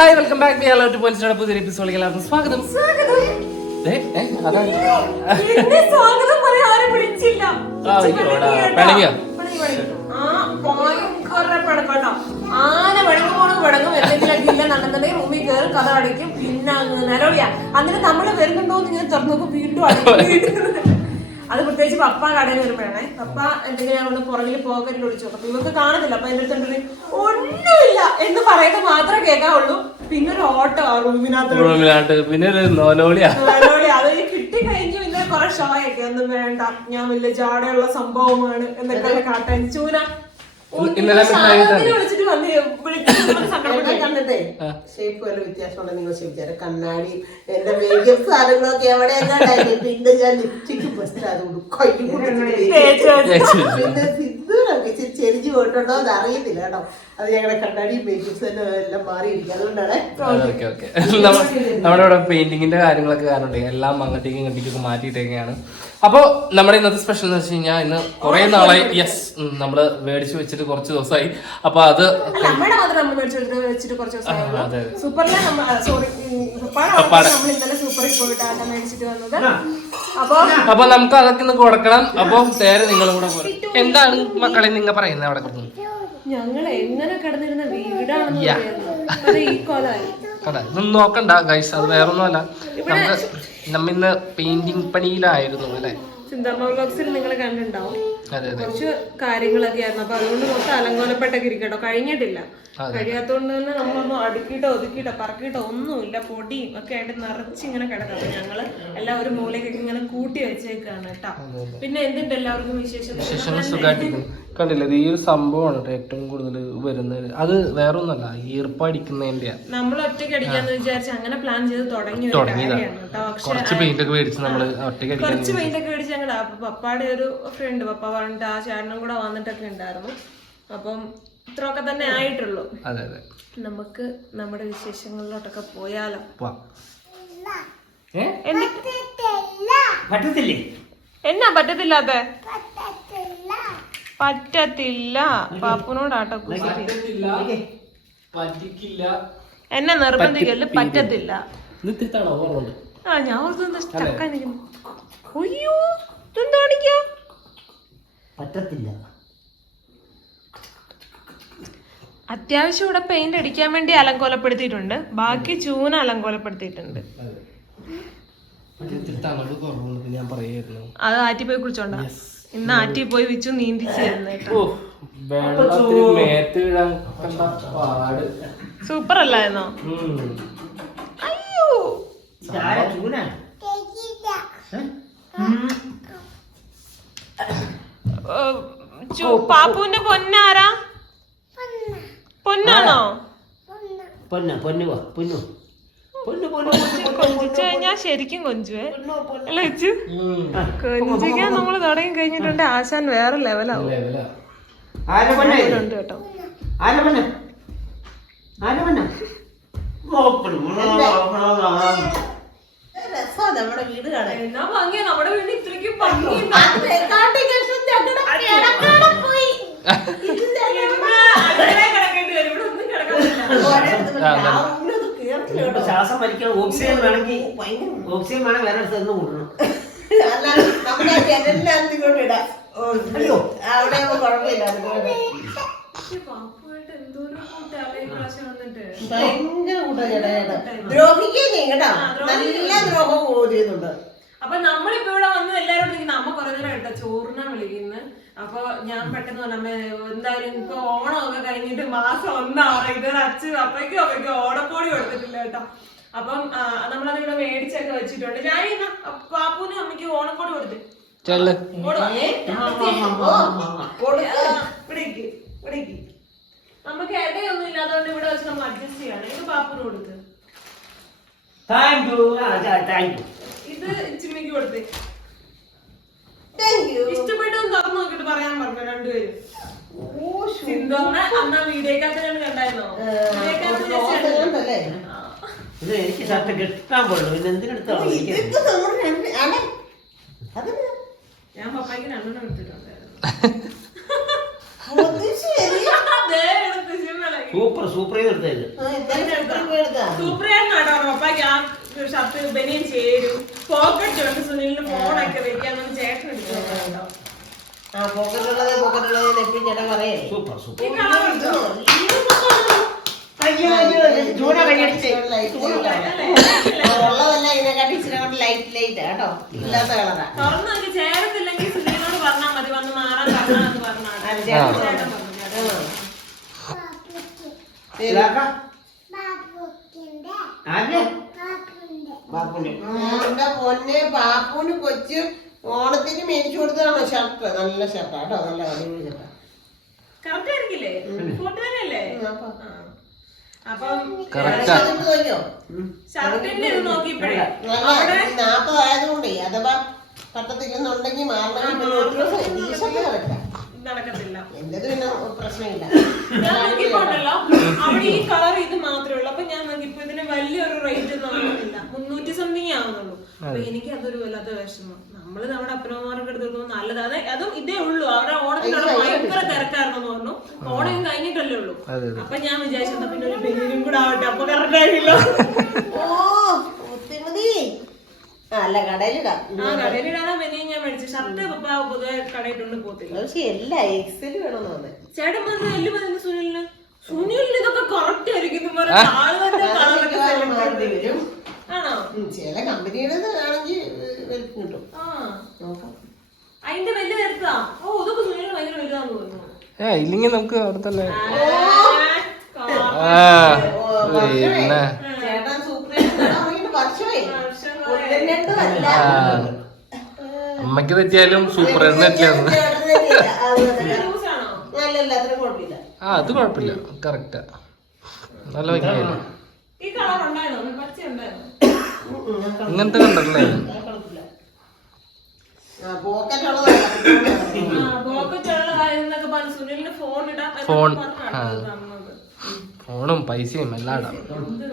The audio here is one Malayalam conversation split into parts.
Hi welcome back B hello to point പുതിയ എപ്പിസോഡിൽ എല്ലാവർക്കും സ്വാഗതം. ഏ, ആരും വിളിച്ചില്ല. ആ, അയ്യോടാ, പിണങ്ങിയോ? അന്നിട്ട് നമ്മൾ വരുന്നുണ്ടോ എന്ന് ഇങ്ങനെ തുറന്നു നോക്കും വീണ്ടും അടയ്ക്കും അത് പ്രത്യേകിച്ച് പപ്പ കടയിൽ വരുമ്പോഴാണേ. പപ്പ എന്തെങ്കിലും ഞങ്ങൾ പുറകിൽ പോക്കറ്റിൽ ഒളിച്ചു അപ്പൊ ഇവർക്ക് കാണത്തില്ല. അപ്പൊ എന്റെ അടുത്ത് ഒന്നുമില്ല എന്ന് പറയുന്നത് മാത്രമേ കേൾക്കാവുള്ളൂ. പിന്നെ ഒരു ഓട്ടോ ആ റൂമിനകത്ത് പിന്നെ ഒരു നോലോളിയാ. അത് കിട്ടിക്കഴിഞ്ഞു കിട്ടി കഴിഞ്ഞ് പിന്നെ കുറെ ഷോയൊക്കെ. ഒന്നും വേണ്ട. ഞാൻ വലിയ ജാടയുള്ള സംഭവമാണ് എന്നൊക്കെ കാട്ടാൻ. ചൂന ഇന്നലെ വിളിച്ചിട്ട് വന്ന് വിളിച്ചിട്ട് കണ്ടിട്ടേ ഷേപ്പ് വല്ല വ്യത്യാസമുണ്ട് നിങ്ങൾ ചോദിച്ചാൽ കണ്ണാടി എന്റെ മേക്കപ്പ് സാധനങ്ങളൊക്കെ എവിടെ പിന്നെ ഞാൻ ലിപ്സ്റ്റിക് ഫസ്റ്റ് അതുകൊണ്ട് കൈ തേച്ച് വെച്ച്. പിന്നെ സിദ്ധൂരൊക്കെ ഇച്ചിരി ചെരിഞ്ഞു പോയിട്ടുണ്ടോ എന്ന് അറിയത്തില്ല കേട്ടോ. അത് ഞങ്ങളുടെ കണ്ണാടി മേക്കപ്പ് തന്നെ എല്ലാം മാറിയിരിക്കും. അതുകൊണ്ടാണ്. ഓക്കെ ഓക്കെ നമ്മുടെ ഇവിടെ പെയിന്റിങ്ങിന്റെ കാര്യങ്ങളൊക്കെ കാരണം എല്ലാം അങ്ങോട്ടേക്കും ഇങ്ങോട്ടേക്കും മാറ്റിയിട്ടൊക്കെയാണ് അപ്പോൾ നമ്മുടെ ഇന്നത്തെ സ്പെഷ്യൽ എന്ന് വെച്ച് കഴിഞ്ഞാൽ ഇന്ന് കുറെ നാളായി. യെസ് നമ്മൾ മേടിച്ചു വെച്ചിട്ട് കുറച്ച് ദിവസമായി. അപ്പൊ അത് നമ്മൾ. നമ്മൾ അപ്പൊ അപ്പൊ നമുക്ക് അതൊക്കെ ഇന്ന് കൊടുക്കണം. അപ്പൊ നേരെ നിങ്ങളും കൂടെ എന്താണ് മക്കളെ നിങ്ങൾ പറയുന്നത് അവിടെ കിടന്നു? ഞങ്ങൾ എങ്ങനെ കിടന്നിരുന്ന വീടാണെന്ന് നോക്കണ്ട ഗൈസ് അത് വേറൊന്നുമല്ല. നമുക്ക് നമ്മ ഇന്ന് പെയിന്റിംഗ് പണിയിലായിരുന്നു അല്ലെ? ചിന്താമ ബ്ലോഗ്സിൽ നിങ്ങൾ കണ്ടിട്ടുണ്ടാവും. കുറച്ച് കാര്യങ്ങളൊക്കെ ആയിരുന്നു. അപ്പൊ അതുകൊണ്ട് മൊത്തം അലങ്കോലപ്പെട്ടൊക്കെ ഇരിക്കട്ടോ. കഴിഞ്ഞിട്ടില്ല. കഴിയാത്തോണ്ട് തന്നെ നമ്മളൊന്നും അടുക്കിയിട്ടോ ഒതുക്കിയിട്ടോ പറക്കിയിട്ടോ ഒന്നുമില്ല. പൊടിയും ഒക്കെ ആയിട്ട് നിറച്ച് ഇങ്ങനെ കിടക്കാം. അപ്പൊ ഞങ്ങൾ എല്ലാം ഒരു മൂലക്കൊക്കെ ഇങ്ങനെ കൂട്ടി വെച്ചേക്കാണ് കേട്ടോ. പിന്നെ എന്തുണ്ട് എല്ലാവർക്കും വിശേഷം കണ്ടില്ലേ? ഇത് ഈ ഒരു സംഭവമാണ് കേട്ടോ ഏറ്റവും കൂടുതൽ വരുന്നത്. അത് വേറൊന്നല്ല ഈർപ്പടിക്കുന്നതിന്റെ നമ്മൾ ഒറ്റയ്ക്ക് അടിക്കാന്ന് വിചാരിച്ച് അങ്ങനെ പ്ലാൻ ചെയ്ത് തുടങ്ങി കുറച്ച് പെയിന്റ് ഒക്കെ മേടിച്ച് നമ്മൾ ഒറ്റയ്ക്ക് കുറച്ച് പെയിന്റ് ഒക്കെ മേടിച്ച് ഞങ്ങളുടെ അപ്പൊ പപ്പാടെ ഒരു ഫ്രണ്ട് പപ്പ പറഞ്ഞിട്ട് ആ ചേട്ടനും കൂടെ വന്നിട്ടൊക്കെ ഉണ്ടായിരുന്നു. അപ്പം ഇത്രയൊക്കെ തന്നെ ആയിട്ടുള്ളൂ. അതെ അതെ. നമുക്ക് നമ്മുടെ വിശേഷങ്ങളിലോട്ടൊക്കെ പോയാലോ? എന്നാ പറ്റത്തില്ലാത്ത? പറ്റത്തില്ല. പാപ്പുനോടാട്ടോ കുസൃതി പറ്റിക്കില്ല. എന്നെ നിർബന്ധിക്കൽ പറ്റത്തില്ല. ആ ഞാൻ ഓർത്തു അയ്യോ ഇതെന്താണിക്കാ പറ്റത്തില്ല. അത്യാവശ്യം ഇവിടെ പെയിന്റ് അടിക്കാൻ വേണ്ടി അലങ്കോലപ്പെടുത്തിയിട്ടുണ്ട്. ബാക്കി ചൂന അലങ്കോലപ്പെടുത്തിയിട്ടുണ്ട്. അത്. ആറ്റിപ്പോയി കുറിച്ചോണ്ടാ ഇന്ന് ആറ്റി പോയി വെച്ചു നീന്തി സൂപ്പർ അല്ലായിരുന്നോ. അയ്യോ! പാപ്പുവിന്റെ പൊന്നാരാ? പൊന്നാണോ? പൊന്നു പൊന്നു പൊന്നു. കൊഞ്ചിച്ചു കഴിഞ്ഞാ ശരിക്കും കൊഞ്ചുവേ. അല്ലേ വെച്ചു. കൊഞ്ചിക്കാൻ നമ്മൾ തുടങ്ങി കഴിഞ്ഞിട്ടുണ്ട്. ആശാൻ വേറെ ലെവലാവും? കേട്ടോ. നമ്മുടെ വീട് കാണാൻ. എന്നാ ഭംഗിയാ. നമ്മുടെ വീട് ഇത്രയ്ക്കും ഭംഗി അതിനെക്കാട്ടി രസം ഞങ്ങളുടെ കിടക്കാടെ പോയി. ആ ശ്വാസം ഓക്സിജൻ വേണമെങ്കിൽ ഭയങ്കര ഓക്സിജൻ വേണം വേറെ സ്ഥലത്ത് കൊണ്ടുവരണം. അല്ല നമ്മുടെ ജനലിനകത്ത് ഇങ്ങോട്ട് ഇടാം. അയ്യോ. അവിടെ ആവുമ്പോ കുഴപ്പമില്ല അതുകൊണ്ട് പാപ്പുമായിട്ട് എന്തോരം കൂട്ടാല്ലേ വന്നിട്ട്. ഭയങ്കര കൂട്ടാ. ചേട്ടാ ചേട്ടാ ദ്രോഹിക്കുകയും ചെയ്യും നല്ല ദ്രോഹം ചെയ്യുന്നുണ്ട്. അപ്പൊ നമ്മളിപ്പോ ഇവിടെ വന്ന് എല്ലാരും ഇരിക്കുന്ന അമ്മ കുറെ നേരം കേട്ടോ ചോറിനാ വിളിക്കുന്നത് അപ്പൊ ഞാൻ പെട്ടെന്ന് പറഞ്ഞു എന്തായാലും ഇപ്പൊ ഓണമൊക്കെ കഴിഞ്ഞിട്ട് മാസം ഒന്നാണ്. ഇതൊരു അച്ഛൻ അപ്പയ്ക്കും അപ്പയ്ക്കും ഓണക്കോടി കൊടുത്തിട്ടില്ല കേട്ടോ. അപ്പം നമ്മളത് ഇവിടെ മേടിച്ചൊക്കെ വെച്ചിട്ടുണ്ട്. ഞാൻ ഇന്ന് പാപ്പൂനും അമ്മയ്ക്കും ഓണക്കോടി കൊടുത്തു. നമുക്ക് ഇടയൊന്നും ഇല്ലാത്തതുകൊണ്ട് ഇവിടെ വെച്ച് നമ്മൾ അഡ്ജസ്റ്റ് ചെയ്യാണ്. ഇത് പാപ്പൂന് കൊടുത്ത് താങ്ക് യു താങ്ക് യു ഇത് ചിമ്മിക്ക് കൊടുത്ത് ഇഷ്ടപ്പെട്ടൊന്ന് തുറന്നു നോക്കിട്ട് പറയാൻ പറഞ്ഞു രണ്ടുപേരും. ഓ സിന്ധു അമ്മ അന്ന് ആ വീഡിയോക്കകത്ത് ഞാൻ കണ്ടായിരുന്നോ? അല്ലേ ആ. ഇത് എനിക്ക് ഷർട്ട് കിട്ടാൻ പോലും പിന്നെ എന്തിനെടുത്താ എനിക്ക് ഞാൻ പപ്പായ്ക്ക് രണ്ടെണ്ണം എടുത്തിട്ടുണ്ടായിരുന്നു. സൂപ്പർ സൂപ്പർ ചെയ്തെടുത്തത് ആ, ഇത്രയും super എടുത്താ. സൂപ്പറായിരുന്നു കേട്ടോ പപ്പായ്ക്ക് ആ ഷർട്ട് ബനിയൻ ചേരും. പോക്കറ്റ് ഉണ്ട് സുനിലിന് ഫോണൊക്കെ വെക്കാൻ ഒന്ന് ചേട്ടൻ എടുത്തിട്ടുണ്ടോ ആ പോക്കറ്റുള്ളത് പോക്കറ്റുള്ളത് നെപ്പി ചേട്ടാ പറയേ സൂപ്പർ സൂപ്പർ ഈ കളർ ഉണ്ടോ? അയ്യോ അയ്യോ ചൂട കൈയടിച്ച് ഉള്ളതല്ല ഇതിനെക്കാട്ടി ഇച്ചിരി കൊണ്ട് ലൈറ്റ് ലൈറ്റ് കേട്ടോ. ഇല്ലാത്ത കളറാ. തുറന്നു നോക്കി ചേരത്തില്ലെങ്കിൽ സുനിലിനോട് പറഞ്ഞാൽ മതി വന്ന് മാറാൻ പറഞ്ഞാന്ന് പറഞ്ഞാൽ ചേട്ടൻ പറഞ്ഞു എന്റെ പൊന്നെ ബാപ്പുന് കൊച്ചു ഓണത്തിന് മേടിച്ചു കൊടുത്തതാണോ ഷർട്ട്? നല്ല ഷർട്ടാ കേട്ടോ നല്ല അടിപൊളി ഷർട്ടാ. നാപ്പതായതുകൊണ്ടേ അഥവാ പട്ടത്തില്ലെന്നുണ്ടെങ്കിൽ മാറണമെങ്കിൽ നടക്കത്തില്ല. എന്റേത് പിന്നെ പ്രശ്നമില്ല. അവിടെ ഈ കളർ ഇത് മാത്രമേ ഉള്ളൂ. അപ്പൊ അപ്പൊ എനിക്ക് അതൊരു വല്ലാത്ത വിഷമം. നമ്മൾ നമ്മുടെ അപ്പനമ്മമാരുടെ അടുത്ത് നോക്കുമ്പോൾ നല്ലത്. അതെ അതും ഇതേ ഉള്ളൂ. അവരുടെ ഓണത്തിനുള്ള ഭയങ്കര തിരക്കായിരുന്നു പറഞ്ഞു. ഓണം കഴിഞ്ഞിട്ടല്ലേ ഉള്ളൂ. അപ്പൊ ഞാൻ വിചാരിച്ചത് പിന്നെ ഒരു ബെനിനും കൂടെ ആവട്ടെ. അപ്പൊ കറക്റ്റ് ആയില്ല ഓ അല്ല കടയിലിടാം. ആ കടയിലിടാതെ ബെനിയും ഞാൻ മേടിച്ചു. ഷർട്ട് പപ്പ പൊതുവെ കടയിട്ടുണ്ട് പോത്തില്ല പക്ഷെ എല്ലാ എക്സൽ വേണമെന്ന് തോന്നേ ചേട്ടൻ വന്ന് വലിയ പറഞ്ഞു സുനിലിന്? സുനിലിന് ഇതൊക്കെ കറക്റ്റ് ആയിരിക്കും ആണോ? ചില കമ്പനിയുടെ ആണെങ്കിൽ വലിപ്പം കിട്ടും. ആ. നോക്കാം. അതിന്റെ വലിയ തരത്താ ഓ ഇതൊക്കെ സുനിലിന് ഭയങ്കര വലുതാന്ന് തോന്നുന്നു. ഏ ഇല്ലെങ്കിൽ നമുക്ക് അവിടെ തന്നെ. പിന്നെ. ചേട്ടൻ. അമ്മയ്ക്ക് തെറ്റിയാലും സൂപ്പർ തെറ്റിയാണ് ആ അത് കുഴപ്പമില്ല. കറക്റ്റാ നല്ല ഭംഗിയായിരുന്നു ഈ കളർ ഉണ്ടായിരുന്നോ പച്ച ഉണ്ടായിരുന്നോ ഇങ്ങനത്തെ കണ്ടല്ലേ ഫോൺ. ഫോണും പൈസയും എല്ലാം ഇടാം. എന്ത്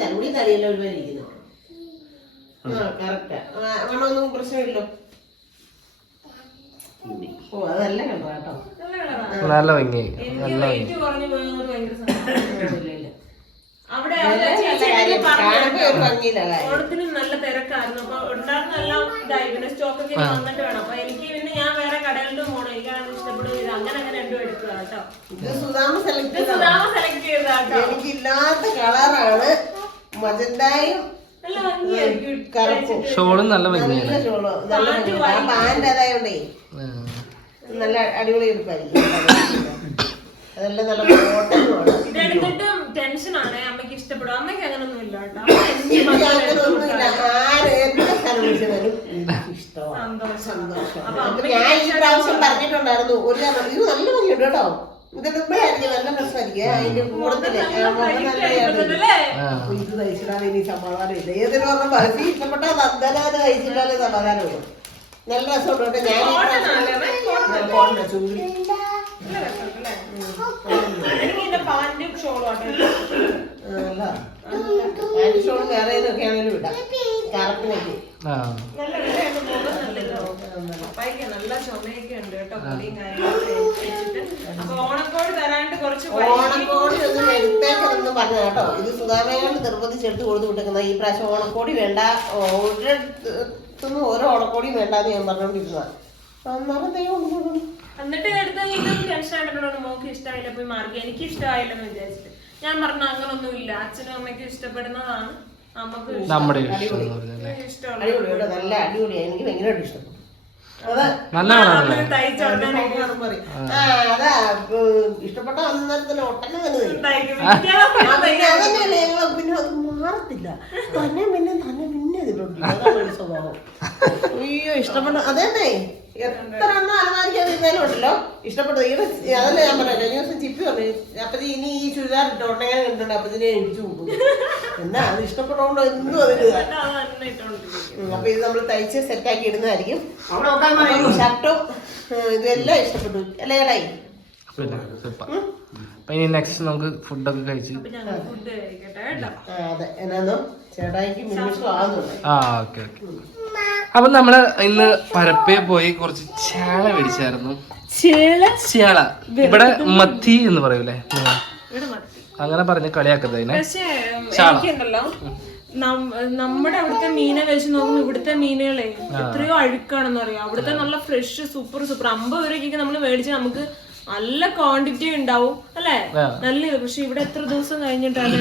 തലമുടി തലയില്ല ഒരു പേര് ഇരിക്കുന്നു. ആ കറക്റ്റാ ഒന്നും പ്രശ്നമില്ലോ ഓ അതല്ല കണ്ടോ കേട്ടോ. നല്ല ഭംഗി നല്ല ഭംഗിയായി. അവിടെ ഓണത്തിനും ചേച്ചി പറഞ്ഞു ഒരു ഭംഗിയില്ല കാര്യം. നല്ല തിരക്കായിരുന്നു. അപ്പൊ ഉണ്ടായിരുന്നെല്ലാം ഇതായി. പിന്നെ സ്റ്റോക്ക് ഒക്കെ വന്നിട്ട് വേണം. അപ്പൊ എനിക്ക് പിന്നെ ഞാൻ വേറെ കടകളിലും പോണം എനിക്കാണ് ഇഷ്ടപ്പെടുന്നത് അങ്ങനെ അങ്ങനെ രണ്ടും എടുക്കുക കേട്ടോ. ഇത് സുധാമ സെലക്ട് സുധാമ സെലക്ട് ചെയ്താട്ടോ എനിക്കില്ലാത്ത കളറാണ് മജന്തായും നല്ല ഭംഗിയായിരിക്കും. കറുപ്പും. ഷോളും നല്ല ഭംഗിയാണ്. പാന്റ് അതായോണ്ടേ നല്ല അടിപൊളി എടുപ്പായിരിക്കും അതെല്ലാം നല്ല ഫോട്ടോ ഇതെടുത്തിട്ടും ടെൻഷനാണ് അമ്മയ്ക്ക് ഇഷ്ടപ്പെടും. അമ്മയ്ക്ക് അങ്ങനൊന്നും ഇല്ല ഞാൻ ഈ പ്രാവശ്യം പറഞ്ഞിട്ടുണ്ടായിരുന്നു ഒരു ഇത് നല്ല ഭംഗിയുണ്ട് കേട്ടോ. ഇതിടുമ്പോഴായിരിക്കും നല്ല പ്രശ്നമായിരിക്കും അതിന്റെ. അപ്പൊ ഇത് തയ്ച്ചിട്ടാണ് ഇനി സമാധാനം. ഇല്ല ഏതൊരു പറഞ്ഞ പരസ്യം ഇഷ്ടപ്പെട്ട നന്ദനാഥ് തയ്ച്ചിട്ടാലേ സമാധാനമുള്ളൂ നല്ല രസമുണ്ട് ഞാൻ ഈ നല്ല ചുമയൊക്കെ ഉണ്ട് കേട്ടോ പൊടിയും കാര്യങ്ങളൊക്കെ വെച്ചിട്ട്. അപ്പൊ ഓണക്കോട് തരാണ്ട് കുറച്ച് ഓണക്കോടി ഒന്ന് എടുത്തേക്കെന്ന് പറഞ്ഞു കേട്ടോ. ഇത് സുധാമേനോട് നിർബന്ധിച്ചെടുത്ത് കൊടുത്തു വിട്ടേക്കുന്ന ഈ പ്രാവശ്യം ഓണക്കോടി വേണ്ട. ഒരിടത്തുനിന്ന് ഓരോ ഓണക്കോടിയും വേണ്ടാന്ന് ഞാൻ പറഞ്ഞോണ്ടിരുന്നതാ അന്നേരം ദൈവം. എന്നിട്ട് എടുത്ത് ഇതും ടെൻഷൻ ആയിട്ടുണ്ട് മോക്ക് ഇഷ്ടമായില്ല പോയി മാർക്ക് എനിക്ക് ഇഷ്ടമായില്ലെന്ന് വിചാരിച്ചിട്ട്. ഞാൻ പറഞ്ഞു അങ്ങനൊന്നും ഇല്ല. അച്ഛനും അമ്മയ്ക്കും ഇഷ്ടപ്പെടുന്നതാണ്. നമുക്ക് നമ്മുടെ ഇഷ്ടമുള്ള അടിപൊളി. കേട്ടോ നല്ല അടിപൊളിയാ. എനിക്ക് ഭയങ്കരമായിട്ട് ഇഷ്ടപ്പെട്ടു. അതാ നല്ല കളറല്ലേ തയ്ച്ചു കൊടുക്കാനൊക്കെ ഞാൻ പറയും. ആ. അതാ ഉം, ഇഷ്ടപ്പെട്ട അന്നേരം തന്നെ ഒട്ടനെ തന്നെ തരും. ആ, പിന്നെ അതന്നെയല്ലേ ഞങ്ങൾ പിന്നെ മാറത്തില്ല. തന്നെ പിന്നെ തന്നെ ഇതിലുണ്ട് അതാണ് ഒരു സ്വഭാവം. അയ്യോ ഇഷ്ടപ്പെട്ട അതന്നെ. എത്ര ഉണ്ടല്ലോ. ഇഷ്ടപ്പെട്ടത്. അതല്ല ഞാൻ പറയാം കഴിഞ്ഞ ദിവസം ചിപ്പി പറഞ്ഞു ഇനി ഈ ചുരിദാർ ഇട്ടോട്ടെങ്ങനെ കണ്ടിട്ടുണ്ട്? ഇതിനെ ഇടിച്ചു പോകും എന്നാ അത് ഇഷ്ടപ്പെട്ടോണ്ടോ എന്നും അപ്പൊ ഇത് നമ്മൾ തയ്ച്ച് സെറ്റാക്കി ഇടുന്നതായിരിക്കും. ഷർട്ടും ഇതെല്ലാം ഇഷ്ടപ്പെട്ടു. അല്ലേ ഏടായി അപ്പൊ ഇനി നെക്സ്റ്റ് നമുക്ക് ഫുഡൊക്കെ കഴിച്ച് ഫുഡ് കഴിക്കട്ടെ കേട്ടോ. അതെ. എന്നാന്നോ ആ ഓക്കെ ഓക്കെ. അപ്പൊ നമ്മൾ ഇന്ന് പരപ്പേ പോയി കുറച്ച് ചേള മേടിച്ചായിരുന്നു. ചേള? ഇവിടെ മത്തി എന്ന് പറയൂലേ? ഇവിടെ മത്തി. അങ്ങനെ പറഞ്ഞ് കളിയാക്കുന്നതിനെ എനിക്കുണ്ടല്ലോ. നമ്മുടെ അവിടുത്തെ മീനെ വെച്ച് നോക്കുമ്പോ ഇവിടുത്തെ മീനുകളെ എത്രയോ അഴുക്കാണെന്ന് അറിയാം. അവിടുത്തെ നല്ല ഫ്രഷ് സൂപ്പർ സൂപ്പർ അമ്പത് രൂപയ്ക്കൊക്കെ നമ്മൾ മേടിച്ച് നമുക്ക് നല്ല ക്വാണ്ടിറ്റി ഉണ്ടാവും അല്ലെ? നല്ല. പക്ഷെ ഇവിടെ എത്ര ദിവസം കഴിഞ്ഞിട്ടാണ്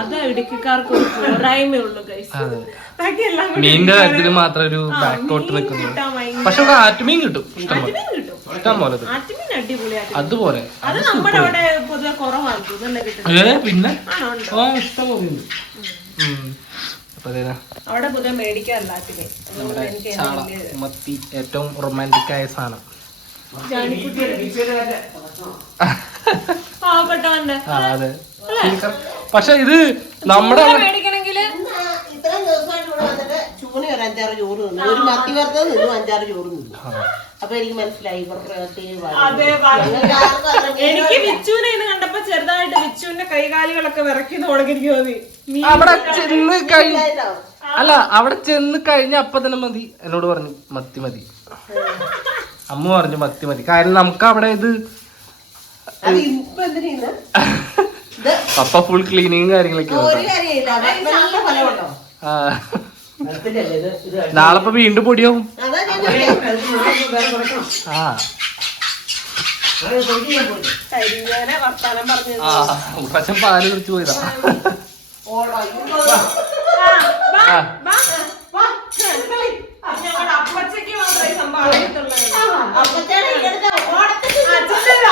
അതാ ഇടുക്കിക്കാർക്ക് ഒരു പോരായ്മേ ഉള്ളൂ ഗൈസ് അതെ ബാക്കി എല്ലാം മീനിന്റെ കാര്യത്തിൽ മാത്രം ഒരു ബാക്കോട്ട് നിൽക്കുന്നു. പക്ഷെ ഇവിടെ ആറ്റുമീൻ കിട്ടും. ആറ്റുമീൻ കിട്ടും. ഇഷ്ടം പോലെ. ആറ്റുമീൻ അടിപൊളിയായിട്ട് അതുപോലെ. അത് നമ്മുടെ അവിടെ പൊതുവെ കുറവാണ് പിന്നെ? ഓ ഇഷ്ടം അവിടെ പൊതുവെ മേടിക്കാറില്ല ആറ്റുമീൻ. മത്തി ഏറ്റവും റൊമാന്റിക് ആയ സാധനം. പാവപ്പെട്ടവന്റെ ആ അതെ. പക്ഷെ ഇത് നമ്മുടെ അവിടെ- മേടിക്കണമെങ്കിൽ ഇന്ന് ഇത്രയും ദിവസമായിട്ട് ഇവിടെ വന്നിട്ട് ചൂണി ഒരു അഞ്ചാറ് ചോറ് നിന്നു ഒരു മത്തി വറുത്തത് നിന്നു അഞ്ചാറ് ചോറ് നിന്നു അപ്പൊ എനിക്ക് മനസ്സിലായി ഇവർക്ക് എനിക്ക് വിച്ചുവിനെ ഇന്ന് കണ്ടപ്പോ ചെറുതായിട്ട് വിച്ചുവിന്റെ കൈകാലുകളൊക്കെ വിറക്കി തുടങ്ങി എനിക്ക് തോന്നി നീ അവിടെ ചെന്ന് കഴിഞ്ഞ ഇതായിട്ടാവും. അല്ല അവിടെ ചെന്ന് കഴിഞ്ഞ അപ്പൊ തന്നെ മതി. എന്നോട് പറഞ്ഞു മത്തി മതി. അമ്മ പറഞ്ഞു മത്തി മതി. കാരണം നമുക്ക് അവിടെ ഇത് പപ്പ ഫുൾ ക്ലീനിങ് കാര്യങ്ങളൊക്കെ നാളെ ഇപ്പൊ വീണ്ടും പൊടിയാവും. അതാ ഞാൻ വേറെ കൊടുക്കണം. ആ. പ്രാവശ്യം പാൽ കുറിച്ച് പോയതാ. ഞങ്ങളുടെ അപ്പച്ചയ്ക്ക് മാത്രമേ സംഭവം അറിയത്തുള്ളൂ. അപ്പച്ചേട്ടാ ഈ അടുത്ത ഓണത്തിന് അച്ഛനല്ല.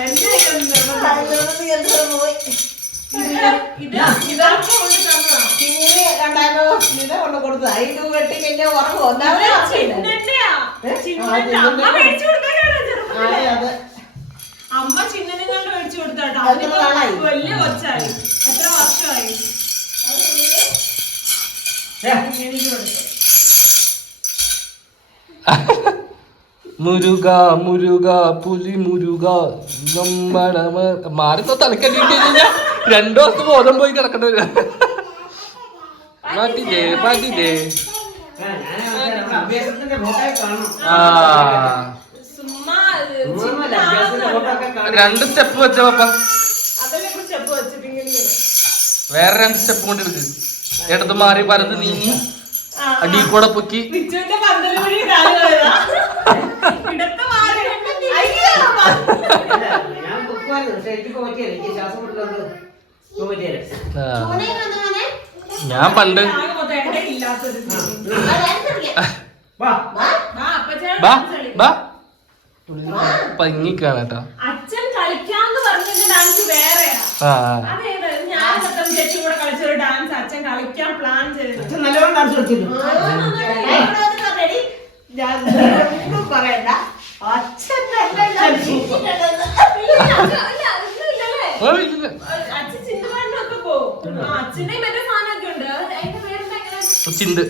പക്ഷെ കൊടുത്തത് അതിന് ഉറങ്ങും. ഒന്നാമത് ചെറുപ്പത്തിൽ. അതെ? അമ്മ മേടിച്ചു കൊടുത്താട്ടോ. വലിയ കൊച്ചായി. എത്ര വർഷമായി? എനിക്ക് കൊടുത്തു മുരുക മുരുക പുലി മുരുക. നമ്മടെ മാറി തലക്കല്ലിട്ട് കഴിഞ്ഞാൽ രണ്ടു ദിവസം ബോധം പോയി കിടക്കേണ്ടി വരും ഒക്കെ കാണണം രണ്ട് സ്റ്റെപ്പ് വെച്ച പപ്പ. വേറെ രണ്ട് സ്റ്റെപ്പ് കൊണ്ട് എടുക്ക് എടുത്ത് മാറി പരന്ന് നീങ്ങി. അടി കൂടെ പൊക്കി. ശ്വാസം ഞാൻ പണ്ട് പങ്ങിക്കാണ് കേട്ടോ. അച്ഛൻ കളിക്കാന്ന് പറഞ്ഞിട്ട് ഡാൻസ് വേറെയാ. ഡാൻസ് കളിക്കാൻ പ്ലാൻ ചെയ്തു നല്ലോണം ഡാൻസ് കളിച്ചിരുന്നു. പറയണ്ട. ചിന്തപാടിനൊക്കെ പോകും. മറ്റേ സാധനമൊക്കെ ഉണ്ട് അത് അതിന്റെ പേരെന്താ ഇങ്ങനെ ചിന്ത്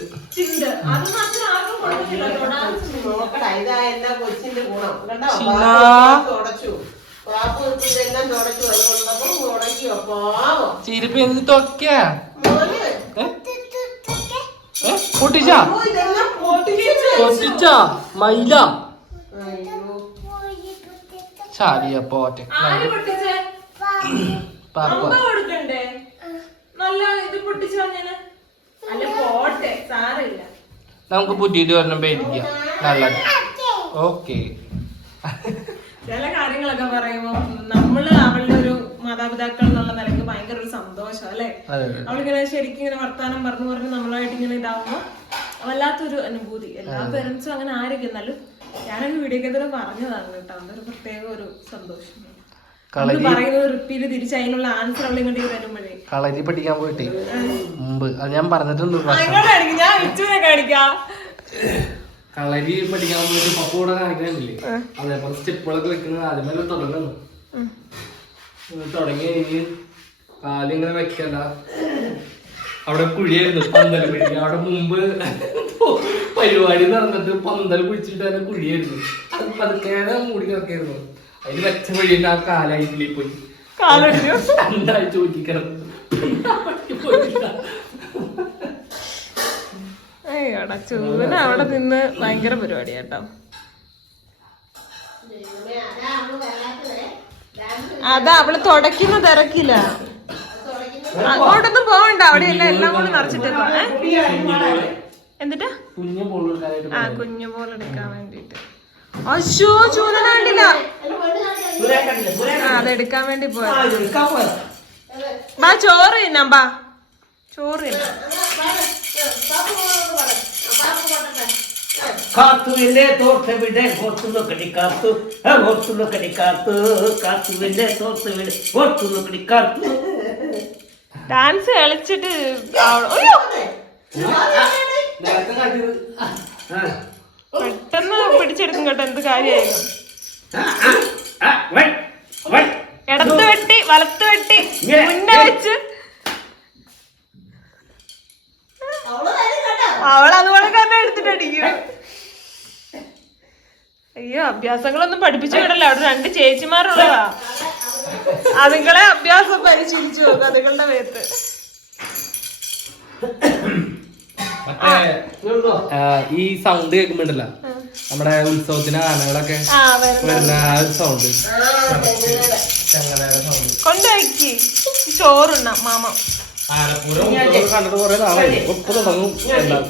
ചിരിപ്പ് പൊട്ടിച്ചാ? പൊട്ടിച്ചു? മൈല അയ്യോ. ചാടിയ പോട്ടെ. പാപ്പ നല്ല ഇത് പൊട്ടിച്ചു അല്ല പോട്ടെ. സാറില്ല നമുക്ക് പുതിയത് ഒരെണ്ണം പേടിക്കാം. നല്ലത്. ഓക്കെ. ചില കാര്യങ്ങളൊക്കെ പറയുമ്പോ നമ്മൾ അവളുടെ ഒരു മാതാപിതാക്കൾ എന്നുള്ള നിലയ്ക്ക് ഭയങ്കര ഒരു സന്തോഷം അല്ലെ? അവളിങ്ങനെ ശരിക്കും ഇങ്ങനെ വർത്താനം പറഞ്ഞു പറഞ്ഞ് നമ്മളായിട്ട് ഇങ്ങനെ ഇതാവുമ്പോ വല്ലാത്തൊരു അനുഭൂതി. എല്ലാ പേരൻസും അങ്ങനെ ആയിരിക്കും. എന്നാലും ഞാനൊരു വീഡിയോ കേന്ദ്രം പറഞ്ഞതാണ് കേട്ടോ. അതൊരു പ്രത്യേക ഒരു സന്തോഷം. തരുമ്പോഴേ കളരി പഠിക്കാൻ പോയിട്ടേ. മുമ്പ്. അത് ഞാൻ പറഞ്ഞിട്ടുണ്ട് കളരി പഠിക്കാൻ പോയിട്ട് പപ്പ കൂടെ കാണിക്കുന്നില്ലേ അതേപോലെ സ്റ്റെപ്പുകളൊക്കെ വെക്കുന്നത് ആദ്യമേ തുടങ്ങുന്നു. തുടങ്ങി കഴിഞ്ഞ് കാലിങ്ങനെ വെക്കണ്ട. അവിടെ കുഴിയായിരുന്നു പന്തൽ കുഴി. അവിടെ മുമ്പ് പരിപാടി നടന്നിട്ട് പന്തൽ കുഴിച്ചിട്ട് തന്നെ കുഴിയായിരുന്നു. അത് പതുക്കെ മൂടി കിടക്കായിരുന്നു. അതിന് വെച്ച വഴിയിട്ട് ആ കാലായിട്ടില്ലേ പോയി. രണ്ടാഴ്ച ഊറ്റിക്കണം അയ്യോടാ ചൂന അവിടെ നിന്ന് ഭയങ്കര പരിപാടി കേട്ടോ അതാ അവൾ തുടക്കുന്ന തിരക്കില്ല അങ്ങോട്ടൊന്നും പോകണ്ട അവിടെ എല്ലാം എല്ലാം കൂടെ നിറച്ചിട്ടേ എന്നിട്ടാ കുഞ്ഞു ആ കുഞ്ഞു പോലെ എടുക്കാൻ വേണ്ടിട്ട് അശോ ചൂനന കണ്ടില്ല ആ അതെടുക്കാൻ വേണ്ടി പോയ. ബാ ചോറ് തിന്നാം ബാ ചോറ് തിന്നാം കാത്തുവിന്റെ തോട്ടവിടെ ഓർത്തു കടിക്കാത്തു ഓർത്തു കടിക്കാത്തു കാത്തുവിന്റെ തോട്ടവിടെ ഓർത്തു കടിക്കാത്തു ഡാൻസ് കളിച്ചിട്ട് അയ്യോ. പെട്ടെന്ന് പിടിച്ചെടുക്കും കേട്ടോ എന്ത് കാര്യമായിരുന്നു. ഇടത്ത് വെട്ടി വലത്ത് വെട്ടി മുന്നേ വെച്ച്. അവൾ അതുപോലെ തന്നെ എടുത്തിട്ട് അടിക്കും അയ്യോ അഭ്യാസങ്ങളൊന്നും പഠിപ്പിച്ചു വിടല്ല. അവിടെ രണ്ട് ചേച്ചിമാരുള്ളതാ. അതുങ്ങളെ അഭ്യാസം പരിശീലിച്ചു നോക്കും അതുങ്ങളുടെ മേത്ത്. മറ്റേ ആ, ഈ സൗണ്ട് കേൾക്കുമ്പോണ്ടല്ല? നമ്മുടെ ഉത്സവത്തിന് ആനകളൊക്കെ ആ വരുന്ന ആ ഒരു സൗണ്ട് ചോറുണ്ണ മാമ. ആലപ്പുഴ കണ്ടിട്ട് കുറെ നാളായി. ഇപ്പൊ തുടങ്ങും എല്ലാം.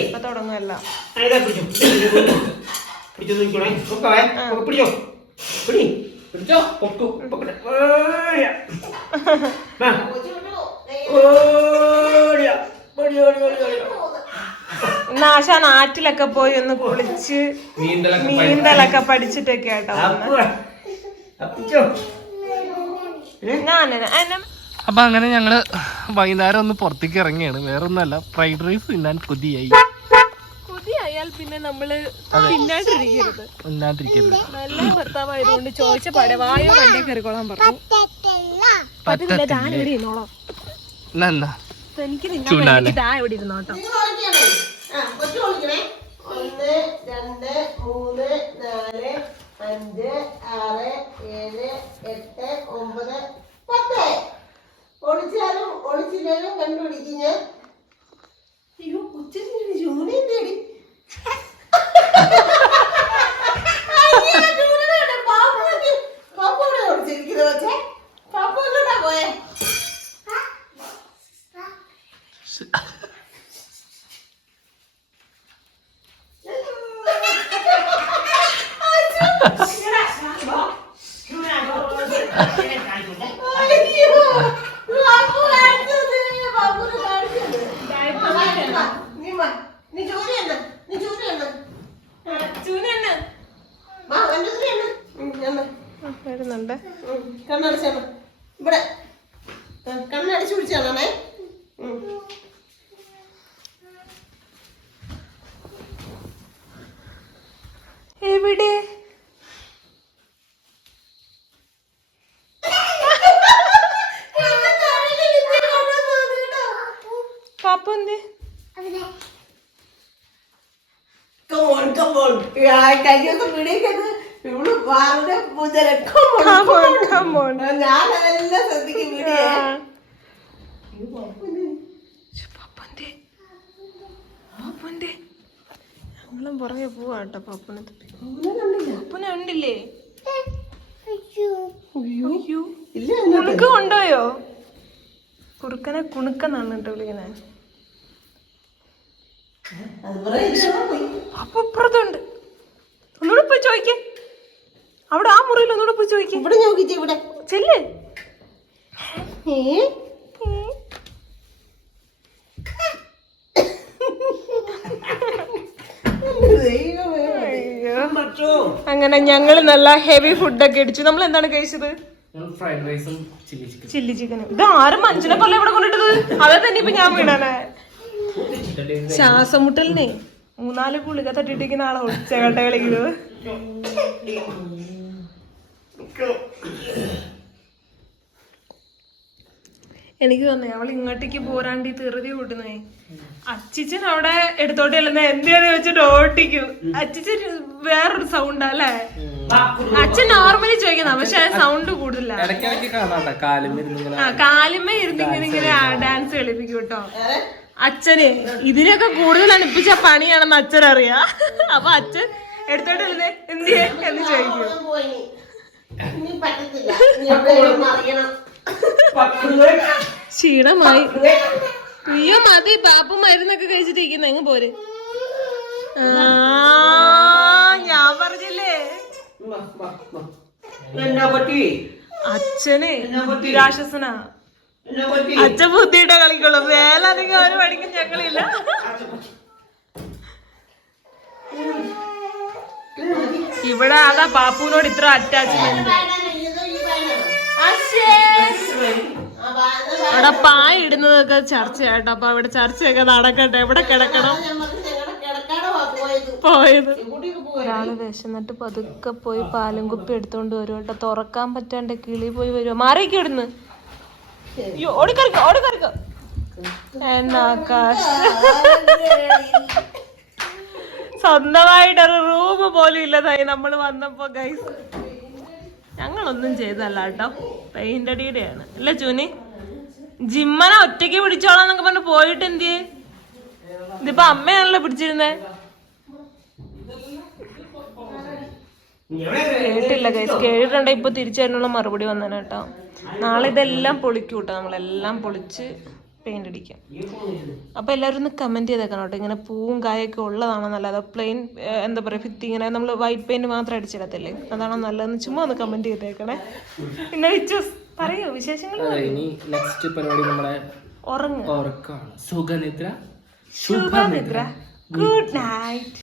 ഇപ്പൊ തുടങ്ങും എല്ലാം. ഇതാ പിടിച്ചോ. പിടിച്ചോ. പിടി. പൊക്കട്ടെ. ഓടിയാ. വാ. ഓടി, ഓടി, ഓടി, ഓടി. ആശാ നാട്ടിലൊക്കെ പോയി ഒന്ന് കുളിച്ച് നീന്തലൊക്കെ പഠി- നീന്തലൊക്കെ പഠിച്ചിട്ടൊക്കെ കേട്ടോ അപ്പു. അങ്ങനെ ഞങ്ങൾ വൈകുന്നേരം ഒന്ന് പുറത്തേക്ക് ഇറങ്ങിയാണ്. വേറെ ഒന്നല്ല ഫ്രൈഡ് റൈസ് തിന്നാൻ കൊതിയായി. കൊതിയായാൽ പിന്നെ നമ്മൾ തിന്നാണ്ടിരിക്കരുത്. തിന്നാണ്ടിരിക്കരുത്. നല്ല ഭർത്താവായതുകൊണ്ട് ചോദിച്ച പടവായോ വായോ വണ്ടേ കയറിക്കോളാൻ പറഞ്ഞു. പറ്റത്തില്ല. ഞാൻ ഇവിടെ ഇരുന്നോളാം. എന്നാ എന്നാ. അപ്പൊ എനിക്ക് ചൂടാലെ. നിന്നാൻ വേണ്ടി താ ഇവിടെ ഇരുന്നോട്ടോ ഒന്ന് രണ്ട് മൂന്ന് നാല് അഞ്ച് ആറ് ഏഴ് എട്ട് ഒമ്പത് പത്ത്. ഒളിച്ചാലും ഒളിച്ചില്ലാലും കണ്ടുപിടിക്കും ഞാൻ. അയ്യോ കൊച്ചിന് ജൂണിയും തേടി അയ്യോ, ജൂണിനെ കണ്ടോ? പാപ്പുവിനെ- പാപ്പുവിനെ ഒളിച്ചിരിക്കുന്നത് കൊച്ചേ. പാപ്പു എങ്ങോട്ടാ പോയേ അയ്യോ, പാപ്പു കാണിച്ചത്, പാപ്പുനെ കാണിച്ചത്. നീ വാ, നീ ജോലി തന്നെ നീ ജോലി തന്നെ വാ എന്റെ ജോലി തന്നെ ഉം, ഞാൻ വാ. വരുന്നുണ്ട് ഉം, കണ്ണടച്ചാണ് ഇവിടെ ആ, കണ്ണടച്ച് പിടിച്ചാണേ എവിടെ? പാപ്പ എന്തേ? ഇവൾ ശ്രദ്ധിക്കും പാപ്പന്റെ ഞങ്ങളും പുറകെ പോവാട്ടോ പപ്പനെ പാപ്പനെ തപ്പി പാപ്പനെ ഉണ്ടില്ലേ? കുണുക്ക് കൊണ്ടോയോ കുറുക്കനെ കുണുക്കെന്നാണ് കേട്ടോ വിളിക്കുന്നത് അപ്പൊ ഇപ്പുറത്തുണ്ട്. ഒന്നുകൂടെ പോയി ചോദിക്കേ. അവിടെ ആ മുറിയിൽ ഒന്നുകൂടെ പോയി ചോദിക്കേ. ഇവിടെ നോക്കിച്ചേ ഇവിടെ ചെല്ല് അങ്ങനെ ഞങ്ങൾ നല്ല ഹെവി ഫുഡൊക്കെ അടിച്ചു നമ്മൾ എന്താണ് കഴിച്ചത്? ഫ്രൈഡ് റൈസും ചില്ലി ചിക്കൻ ഇത് ആരും മനുഷ്യനെ പോലെ ഇവിടെ കൊണ്ടിട്ടത്. അതെ തന്നെ ഇപ്പൊ ഞാൻ വീണാനെ ശ്വാസം മുട്ടലിനെ മൂന്നാൽ ഗുളിക തട്ടിട്ടിരിക്കുന്ന ആളെ കളിക്കുന്നത്. എനിക്ക് തോന്നി അവൾ ഇങ്ങോട്ടേക്ക് പോരാണ്ട് ഈ തെറുതി കൂട്ടുന്നേ. അച്ചിച്ചൻ അവിടെ എടുത്തോട്ട് ചെല്ലുന്ന. എന്തിനാന്ന് ചോദിച്ചിട്ട് ഓട്ടിക്കും. അച്ചിച്ചൻ വേറൊരു സൗണ്ടാ അല്ലേ? അച്ഛൻ നോർമലി ചോദിക്കുന്ന പക്ഷെ ആ സൗണ്ട് കൂടുതലാ. ആ കാലുമേ ഇരുന്ന് ഇങ്ങനെ ഇങ്ങനെ ഡാൻസ് കളിപ്പിക്കും. കേട്ടോ അച്ഛന് ഇതിനൊക്കെ കൂടുതൽ അനുപ്പിച്ച പണിയാണെന്ന് അച്ഛൻ അറിയാ. അപ്പൊ അച്ഛൻ എടുത്തോട്ട് ചെല്ലുന്നേ എന്തിയെ എന്ന് ചോദിക്കും. ക്ഷീണമായി. അയ്യോ മതി. പാപ്പ മരുന്നൊക്കെ കഴിച്ചിട്ടിരിക്കുന്ന. എങ്ങ് പോര്? ഞാൻ പറഞ്ഞില്ലേ? അച്ഛനെ രാക്ഷസനാ അച്ഛൻ ബുദ്ധിയുടെ കളിക്കുള്ളൂ. അധികം അവർ പഠിക്കും ഞങ്ങളില്ല. ഇവിടെ അതാ പാപ്പുവിനോട് ഇത്ര അറ്റാച്ച്മെന്റ് ഇത് അവിടെ പായ ഇടുന്നതൊക്കെ ചർച്ചയാട്ടോ അപ്പൊ അവിടെ ചർച്ചയൊക്കെ നടക്കട്ടെ. എവിടെ കിടക്കണം? പോയത്. ഒരാൾ വിശന്നിട്ട് പതുക്കെ പോയി പാലും കുപ്പി എടുത്തോണ്ട് വരും. കേട്ടോ തുറക്കാൻ പറ്റാണ്ട് കിളി പോയി വരുമോ മാറിയൊക്കെ ഇടുന്ന് ഓടിക്കറിക്ക ഓടിക്കറിക്ക. എന്നാകാശ് സ്വന്തമായിട്ടൊരു റൂം പോലും ഇല്ലതായി. നമ്മൾ വന്നപ്പോ ഗൈസ് ഞങ്ങളൊന്നും ചെയ്തല്ല കേട്ടോ പെയിന്റ് അടിയുടെയാണ് അല്ലേ ചൂനി ജിമ്മനെ ഒറ്റയ്ക്ക് പിടിച്ചോളാന്നൊക്കെ പറഞ്ഞു പോയിട്ട് എന്തിയേ ഇതിപ്പോ അമ്മയാണല്ലോ പിടിച്ചിരുന്നേ. കേട്ടില്ല കേസ് കേട്ടിട്ടുണ്ടെങ്കിൽ ഇപ്പൊ തിരിച്ചു തിരിച്ചതിനുള്ള മറുപടി വന്നേനെ കേട്ടോ. നാളെ ഇതെല്ലാം പൊളിക്കൂട്ടോ. നമ്മളെല്ലാം പൊളിച്ച് പെയിന്റ് അടിക്കാം. അപ്പോൾ എല്ലാവരും ഒന്ന് കമന്റ് ചെയ്തേക്കണം കേട്ടോ. ഇങ്ങനെ പൂവും കായൊക്കെ ഉള്ളതാണോ നല്ലത് പ്ലെയിൻ എന്താ പറയാ ഭിത്തി ഇങ്ങനെ നമ്മൾ വൈറ്റ് പെയിന്റ് മാത്രം അടിച്ചിടത്തില്ലേ? അതാണോ നല്ലതെന്ന് ചുമ്മാ ഒന്ന് കമന്റ് ചെയ്തേക്കണേ. പിന്നെ വിച്ചൂസ് പറയൂ വിശേഷങ്ങൾ ഇനി നെക്സ്റ്റ് പരിപാടി നമ്മളെ ഉറങ്ങുക ഉറക്കാണ്. സുഖനിദ്ര. ശുഭനിദ്ര. Good night